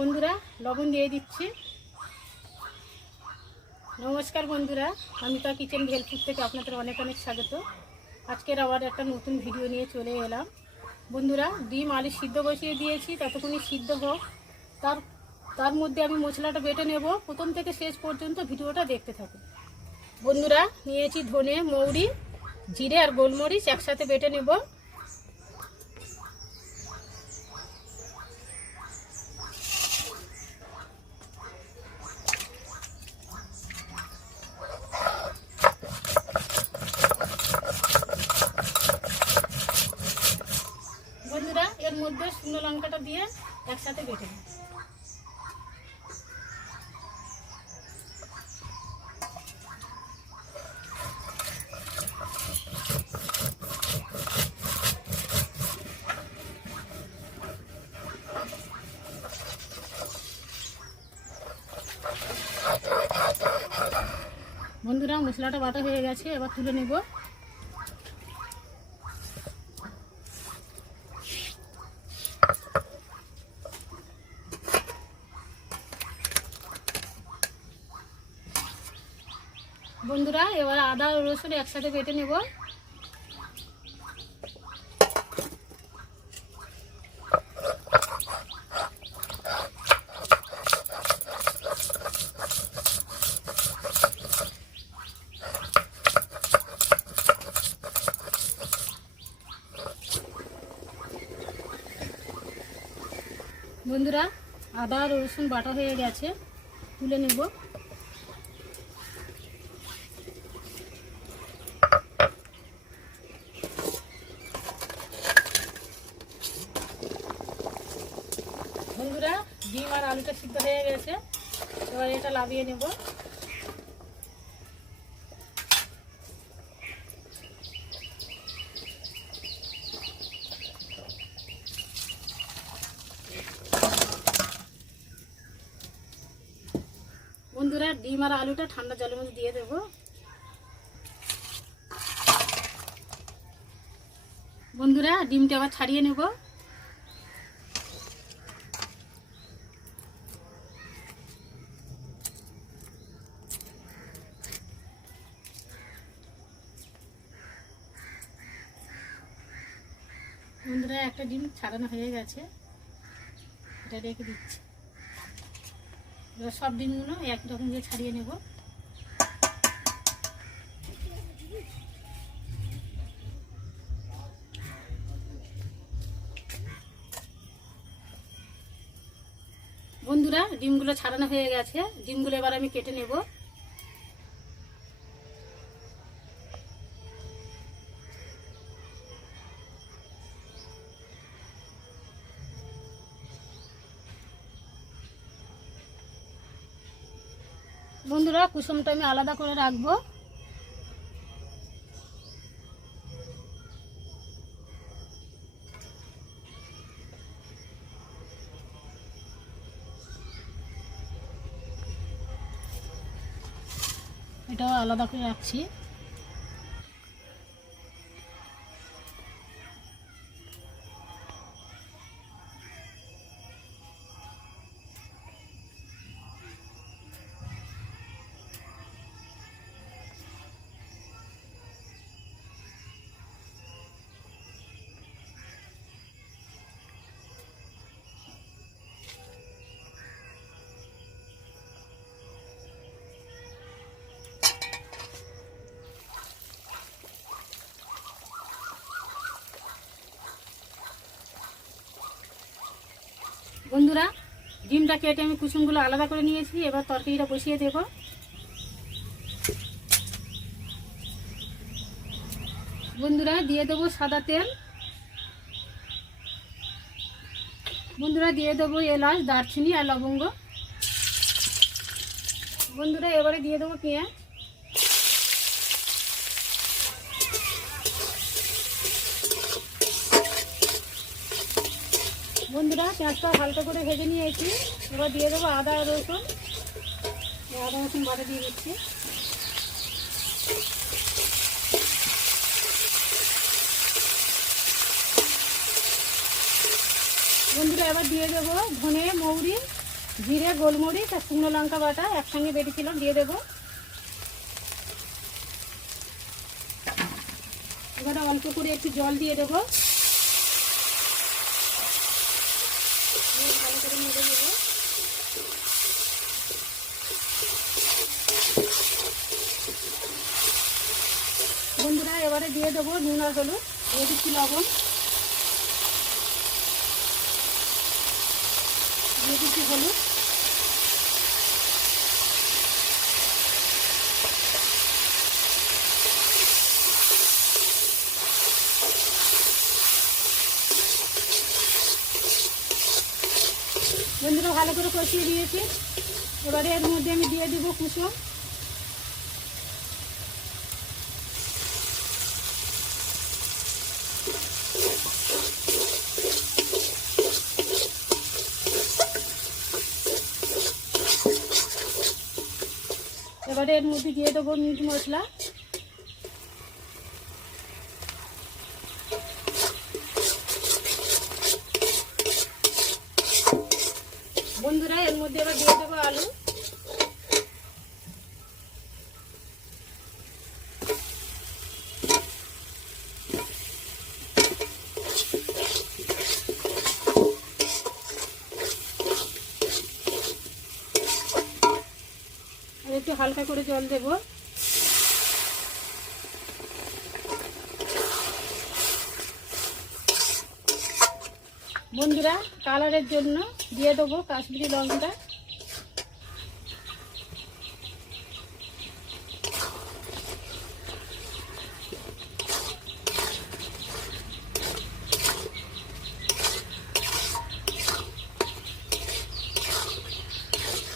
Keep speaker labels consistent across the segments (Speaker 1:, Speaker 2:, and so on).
Speaker 1: বন্ধুরা, লবণ দিয়ে দিচ্ছি। নমস্কার বন্ধুরা, আমি তো কিচেন ভেলপুর থেকে আপনাদের অনেক অনেক স্বাগত। আজকের আবার একটা নতুন ভিডিও নিয়ে চলে এলাম। বন্ধুরা, ডিম, আলু সিদ্ধ বসিয়ে দিয়েছি ততক্ষণই সিদ্ধ হোক। তার তার মধ্যে আমি মশলাটা বেটে নেব। প্রথম থেকে শেষ পর্যন্ত ভিডিওটা দেখতে থাকুন। বন্ধুরা, নিয়েছি ধনে, মৌরি, জিরে আর গোলমরিচ একসাথে বেটে নেব বন্ধুরা এর মধ্যে শুকনো লঙ্কাটা দিয়ে একসাথে বেটে নেব। বন্ধুরা মশলাটা বাটা হয়ে গেছে এবার তুলে নেব। বন্ধুরা, এবার আদা রসুন একসাথে বেটে নেব। বন্ধুরা, আদা রসুন বাটা হয়ে গেছে, তুলে নেব বন্ধুরা ডিম আর আলুটা সিদ্ধ হয়ে গেছে। এবার এটা লাভিয়ে নেব। বন্ধুরা, ডিম আর আলুটা ঠান্ডা জলের মধ্যে দিয়ে দেবো। বন্ধুরা, ডিমটা আবার ছাড়িয়ে নেব বন্ধুরা একটা ডিম ছাড়ানো হয়ে গেছে। এটা রেখে দিচ্ছি। এবার সব ডিমগুলো একই রকম দিয়ে ছাড়িয়ে নেব। বন্ধুরা, ডিমগুলো ছাড়ানো হয়ে গেছে। ডিমগুলো এবার আমি কেটে নেব। বন্ধুরা কুসুমটা আমি আলাদা করে রাখব। এটাও আলাদা করে রাখছি। বন্ধুরা, ডিমটা কেটে আমি কুসুমগুলো আলাদা করে নিয়েছি, এবার তরকারিটা বসিয়ে দেব। বন্ধুরা, দিয়ে দেবো সাদা তেল। বন্ধুরা, দিয়ে দেবো এলাচ, দারচিনি আর লবঙ্গ। বন্ধুরা, এবারে দিয়ে দেবো পেঁয়াজ। বন্ধুরা, পেঁয়াজটা হালকা করে ভেজে নিয়েছি। এবার দিয়ে দেবো আদা রসুন। আদা, রসুন বাটা দিয়ে দিচ্ছি। বন্ধুরা, এবার দিয়ে দেবো ধনে, মৌরি, জিরে, গোলমরিচ আর শুকনো লঙ্কা বাটা একসঙ্গে বেটেছিলাম, দিয়ে দেবো। এবারে অল্প করে একটু জল দিয়ে দেবো দিয়ে বন্ধুরা এবারে দিয়ে দেবো নুন আর হলুদ দিয়ে দিচ্ছি লবণ। দিয়ে দিচ্ছি হলুদ বন্ধুরা ভালো করে কষিয়ে দিয়েছি। এবারে এর মধ্যে আমি দিয়ে দিব কুসুম। এবারে এর মধ্যে দিয়ে দেবো মিট মশলা বন্ধুরা এর মধ্যে দিয়ে দেবো আলু। একটু হালকা করে জল দেবো। বন্ধুরা, কালারের জন্য দিয়ে দেবো কাশ্মীরি লঙ্কা।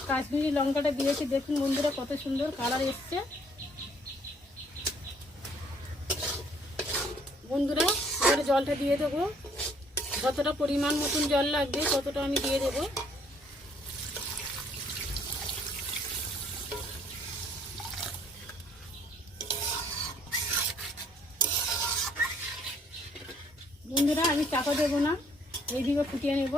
Speaker 1: কাশ্মীরি লঙ্কাটা দিয়েছি, দেখুন বন্ধুরা কত সুন্দর কালার এসছে। বন্ধুরা জলটা দিয়ে দেবো। যতটা পরিমাণ মতন জল লাগবে, ততটা আমি দিয়ে দেব। বন্ধুরা, আমি চাপা দেবো না, এইদিকে ফুটিয়ে নেব।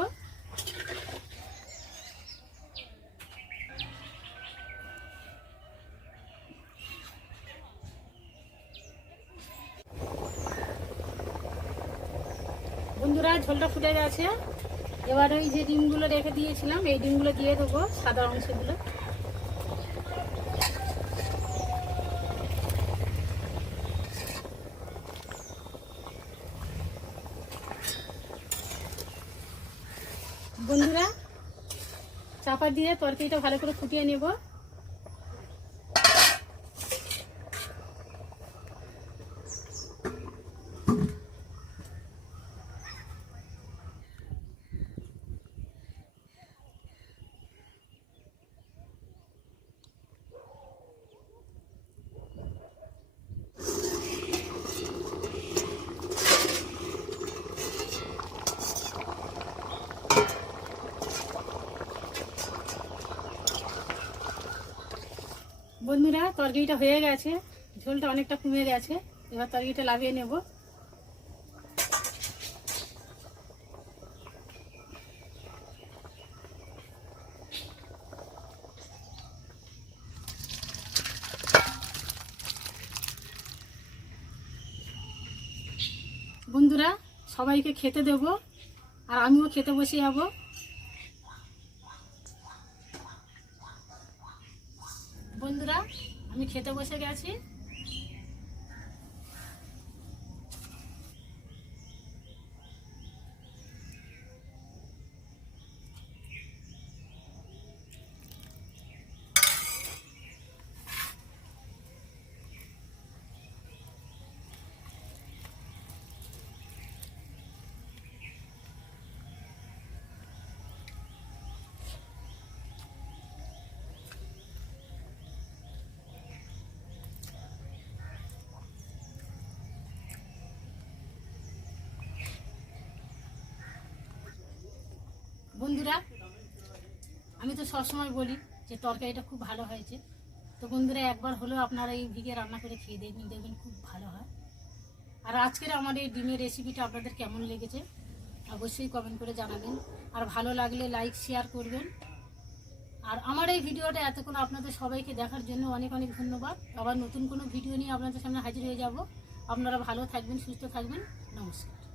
Speaker 1: বন্ধুরা ঝোলটা ফুটে গেছে। এবার ওই যে ডিমগুলো রেখে দিয়েছিলাম, এই ডিমগুলো দিয়ে দেবো, সাদা অংশগুলো। বন্ধুরা, চাপা দিয়ে তরকারিটা ভালো করে ফুটিয়ে নেব। বন্ধুরা, তরকারিটা হয়ে গেছে। ঝোলটা অনেকটা কমে গেছে। এবার তরকারিটা লাভিয়ে নেব। বন্ধুরা, সবাইকে খেতে দেব। আর আমিও খেতে বসে যাব বন্ধুরা আমি খেতে বসে গেছি বন্ধুরা, আমি তো সবসময় বলি যে তরকারিটা খুব ভালো হয়েছে। তো বন্ধুরা, একবার হলেও আপনারা এই ভিগে রান্না করে খেয়ে দেখবেন দেখবেন খুব ভালো হয়। আর আজকের আমার এই ডিমের রেসিপিটা আপনাদের কেমন লেগেছে, অবশ্যই কমেন্ট করে জানাবেন। আর ভালো লাগলে লাইক শেয়ার করবেন। আর আমার এই ভিডিওটা এতক্ষণ আপনাদের সবাইকে দেখার জন্য অনেক অনেক ধন্যবাদ। আবার নতুন কোনো ভিডিও নিয়ে আপনাদের সামনে হাজির হয়ে যাব। আপনারা ভালো থাকবেন, সুস্থ থাকবেন। নমস্কার।